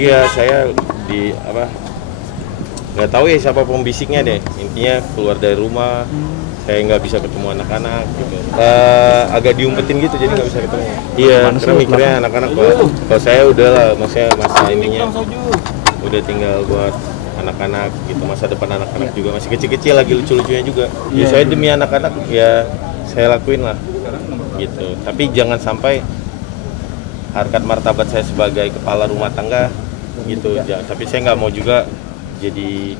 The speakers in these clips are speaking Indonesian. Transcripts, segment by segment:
Iya, saya di apa? Nggak tahu ya siapa pembisiknya deh. Intinya keluar dari rumah, saya nggak bisa ketemu anak-anak gitu. Agak diumpetin gitu, jadi nggak bisa ketemu. Iya, karena mikirnya anak-anak Pak. Kalau saya udah lah, maksudnya masa ininya udah tinggal buat anak-anak gitu, masa depan anak-anak juga masih kecil-kecil lagi lucu-lucunya juga. Ya saya demi anak-anak ya saya lakuin lah gitu. Tapi jangan sampai harkat martabat saya sebagai kepala rumah tangga gitu. Tapi saya nggak mau juga jadi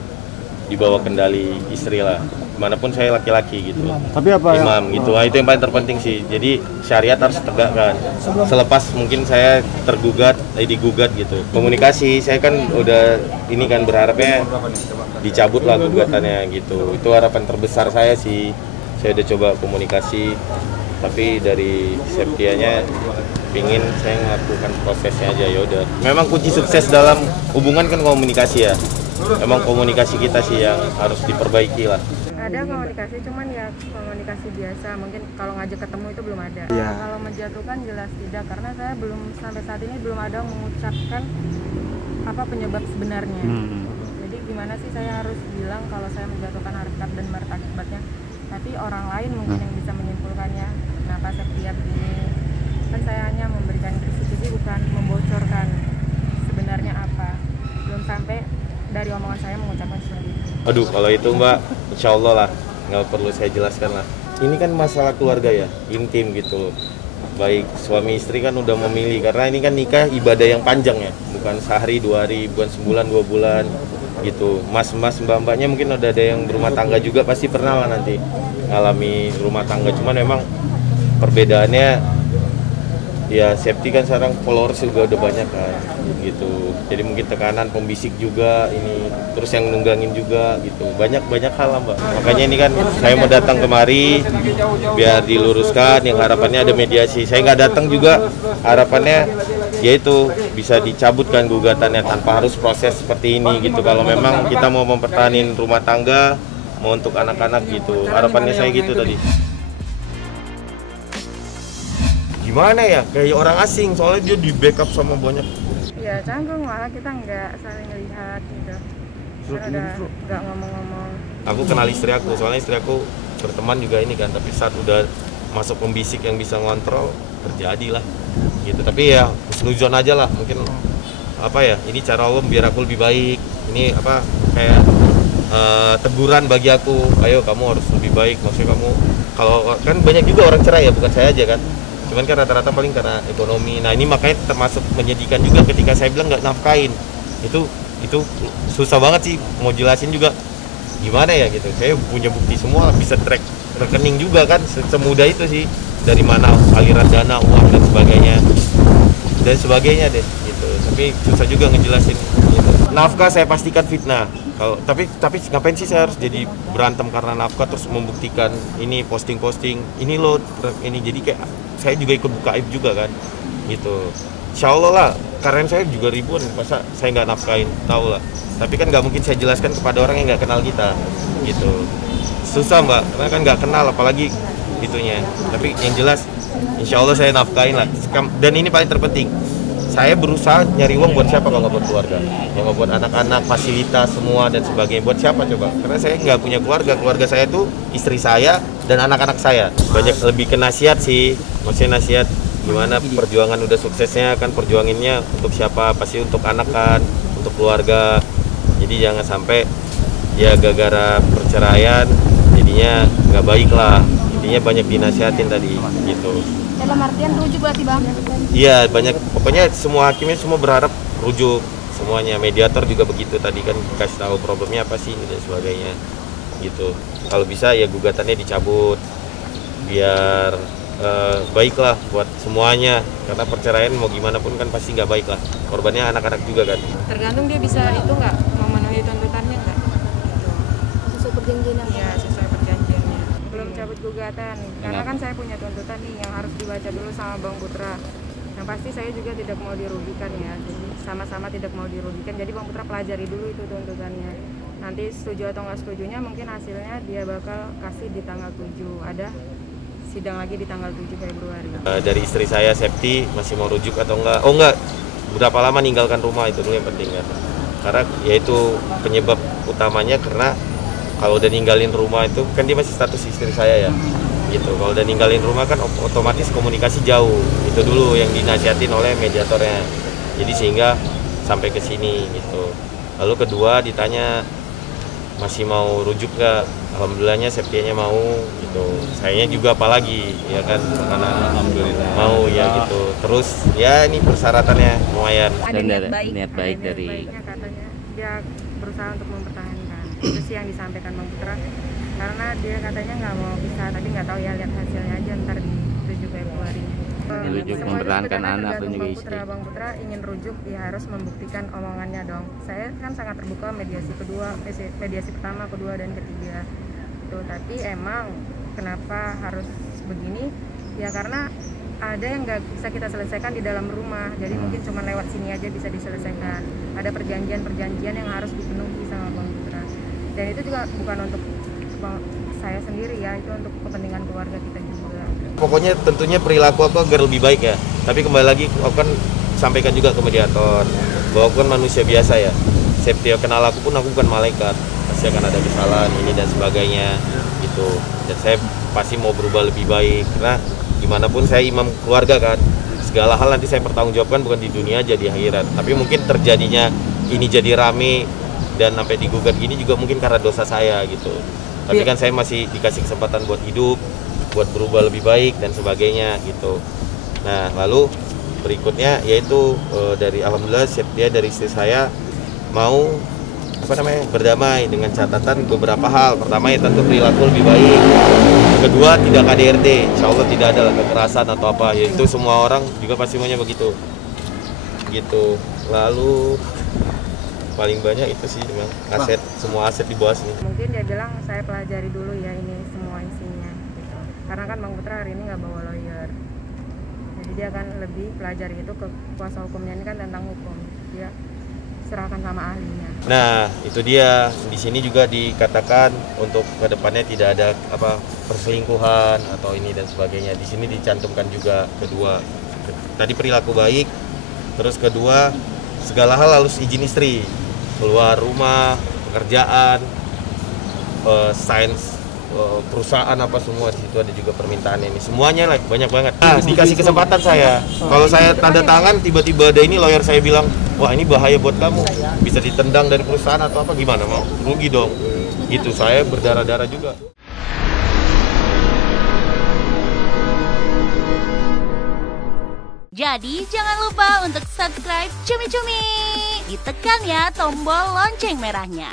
dibawa kendali istri lah. Dimanapun saya laki-laki gitu. Tapi apa imam gitu. Nah, itu yang paling terpenting sih. Jadi syariat harus tegakkan. Selepas mungkin saya digugat gitu. Komunikasi saya kan udah ini kan berharapnya dicabut lah gugatannya gitu. Itu harapan terbesar saya sih. Saya udah coba komunikasi, tapi dari Septianya pingin saya melakukan prosesnya aja. Ya udah. Memang kunci sukses dalam hubungan kan komunikasi ya. Emang komunikasi kita sih yang harus diperbaiki lah. Ada komunikasi, cuman ya komunikasi biasa. Mungkin kalau ngajak ketemu itu belum ada. Kalau menjatuhkan jelas tidak, karena saya belum sampai saat ini belum ada mengucapkan apa penyebab sebenarnya. Jadi gimana sih saya harus bilang kalau saya menjatuhkan harkat dan martabatnya, tapi orang lain mungkin yang bisa menyimpulkannya. Kenapa Septia begini? Kan saya hanya memberikan kisi-kisi, bukan membocorkan sebenarnya apa. Belum sampai dari omongan saya mengucapkan seperti itu. Aduh, kalau itu Mbak, insya Allah lah, nggak perlu saya jelaskan lah. Ini kan masalah keluarga ya, intim gitu loh. Baik suami istri kan udah memilih, karena ini kan nikah ibadah yang panjang ya, bukan sehari, 2 hari, bukan sebulan, 2 bulan gitu. Mas-mas, mbak-mbaknya mungkin udah ada yang berumah tangga juga, pasti pernah lah nanti ngalami rumah tangga. Cuman memang perbedaannya ya Septi kan sekarang followers juga udah banyak kan gitu, jadi mungkin tekanan pembisik juga ini, terus yang nunggangin juga gitu, banyak hal lah Mbak. Makanya ini kan saya mau datang kemari biar diluruskan, yang harapannya ada mediasi. Saya nggak datang juga harapannya yaitu bisa dicabutkan gugatannya tanpa harus proses seperti ini gitu. Kalau memang kita mau mempertahankan rumah tangga, mau untuk anak-anak gitu, harapannya saya gitu tadi. Gimana ya, kayak orang asing, soalnya dia di backup sama banyak. Ya canggung, malah kita nggak saling lihat gitu. Kan udah nggak ngomong-ngomong. Aku kenal istri aku, soalnya istri aku berteman juga ini kan, tapi saat udah masuk pembisik yang bisa ngontrol, terjadi lah gitu. Tapi ya husnuzon aja lah, mungkin apa ya, ini cara Allah biar aku lebih baik. Ini apa, kayak teguran bagi aku, ayo kamu harus lebih baik. Maksudnya kamu, kalau kan banyak juga orang cerai ya, bukan saya aja kan. Cuman kan rata-rata paling karena ekonomi. Nah ini makanya termasuk menyedihkan juga ketika saya bilang nggak nafkain. Itu susah banget sih mau jelasin juga gimana ya gitu. Saya punya bukti semua, bisa track rekening juga kan, semudah itu sih. Dari mana aliran dana, uang dan sebagainya deh gitu. Tapi susah juga ngejelasin gitu. Nafkah saya pastikan fitnah. Tapi ngapain sih saya harus jadi berantem karena nafkah, terus membuktikan ini posting ini loh ini, jadi kayak saya juga ikut buka aib juga kan gitu. Insya Allah lah, karena saya juga ribuan, masa saya nggak nafkain, tahu lah. Tapi kan nggak mungkin saya jelaskan kepada orang yang nggak kenal kita gitu. Susah Mbak, karena kan nggak kenal apalagi itunya. Tapi yang jelas insya Allah saya nafkain lah. Dan ini paling terpenting, saya berusaha nyari uang buat siapa kalau nggak buat keluarga, ya nggak buat anak-anak, fasilitas semua dan sebagainya. Buat siapa coba? Karena saya nggak punya keluarga saya tuh istri saya dan anak-anak saya. Banyak lebih ke nasihat sih, maksudnya nasihat gimana perjuangan udah suksesnya kan, perjuanginnya untuk siapa? Pasti untuk anak kan, untuk keluarga. Jadi jangan sampai ya gara-gara perceraian jadinya nggak baik lah. Intinya banyak dinasihatin tadi gitu. Dalam artian rujuk berarti Bang? Iya, banyak, pokoknya semua hakimnya semua berharap rujuk semuanya. Mediator juga begitu, tadi kan kasih tahu problemnya apa sih dan sebagainya gitu. Kalau bisa ya gugatannya dicabut biar baiklah buat semuanya, karena perceraian mau gimana pun kan pasti nggak baik lah, korbannya anak-anak juga kan. Tergantung dia bisa itu nggak memenuhi tuntutannya nggak? Sesuai perjanjiannya? Iya, sesuai perjanjiannya. Belum cabut gugatan, karena kan saya punya tuntutan nih yang harus dibaca dulu sama Bang Putra. Yang pasti saya juga tidak mau dirugikan ya, jadi sama-sama tidak mau dirugikan. Jadi Bang Putra pelajari dulu itu tuntutannya. Nanti setuju atau nggak setujunya mungkin hasilnya dia bakal kasih di tanggal 7. Ada sidang lagi di tanggal 7 Februari. Dari istri saya Septi masih mau rujuk atau enggak? Oh enggak, berapa lama ninggalkan rumah, itu dulu yang penting kan. Karena yaitu penyebab utamanya, karena kalau udah ninggalin rumah itu kan dia masih status istri saya ya gitu. Kalau udah ninggalin rumah kan otomatis komunikasi jauh, itu dulu yang dinasihatin oleh mediatornya, jadi sehingga sampai ke sini gitu. Lalu kedua ditanya masih mau rujuk nggak, alhamdulillahnya Septianya mau gitu, sayanya juga apalagi ya kan, karena alhamdulillah mau ya gitu. Terus ya ini persyaratannya lumayan, Ada niat baik dari katanya dia berusaha untuk mempertahankan, itu sih yang disampaikan Bang Putra, karena dia katanya nggak mau pisah, tapi nggak tahu ya, lihat hasilnya aja ntar di 7 Februari. Rujuk mempertahankan anak dan juga istri. Bang Putra ingin rujuk ya harus membuktikan omongannya dong. Saya kan sangat terbuka mediasi pertama, kedua dan ketiga tuh, tapi emang kenapa harus begini ya, karena ada yang nggak bisa kita selesaikan di dalam rumah, jadi mungkin cuma lewat sini aja bisa diselesaikan. Ada perjanjian yang harus dipenuhi sama Bang Putra, dan itu juga bukan untuk saya sendiri ya, itu untuk kepentingan keluarga kita juga. Pokoknya tentunya perilaku aku agar lebih baik ya, tapi kembali lagi aku kan sampaikan juga ke mediator bahwa aku kan manusia biasa ya. Septia kenal aku pun aku bukan malaikat, pasti akan ada kesalahan ini dan sebagainya gitu, dan saya pasti mau berubah lebih baik, karena gimana pun saya imam keluarga kan, segala hal nanti saya pertanggungjawabkan, bukan di dunia aja, di akhirat. Tapi mungkin terjadinya ini jadi rame dan sampai digugat gini juga mungkin karena dosa saya gitu. Tapi kan saya masih dikasih kesempatan buat hidup, buat berubah lebih baik dan sebagainya gitu. Nah lalu berikutnya yaitu dari alhamdulillah Septia dari istri saya mau berdamai dengan catatan beberapa hal. Pertama ya tentu perilaku lebih baik. Kedua tidak KDRT, insya Allah tidak ada kekerasan atau apa. Ya itu semua orang juga pasti maunya begitu. Gitu. Lalu paling banyak itu sih memang aset, semua aset di bawah sini. Mungkin dia bilang saya pelajari dulu ya ini semua isinya gitu. Karena kan Bang Putra hari ini nggak bawa lawyer, jadi dia kan lebih pelajari itu ke kuasa hukumnya, ini kan tentang hukum, dia serahkan sama ahlinya. Nah itu dia, di sini juga dikatakan untuk kedepannya tidak ada perselingkuhan atau ini dan sebagainya. Di sini dicantumkan juga kedua, tadi perilaku baik, terus kedua segala hal harus izin istri, keluar rumah, pekerjaan, sains, perusahaan apa semua, di situ ada juga permintaan ini. Semuanya lah banyak banget. Nah, dikasih kesempatan saya. Kalau saya tanda tangan tiba-tiba ada ini lawyer saya bilang, "Wah, ini bahaya buat kamu. Bisa ditendang dari perusahaan atau apa, gimana mau? Rugi dong." Gitu, saya berdarah-darah juga. Jadi jangan lupa untuk subscribe Cumi Cumi. Ditekan ya tombol lonceng merahnya.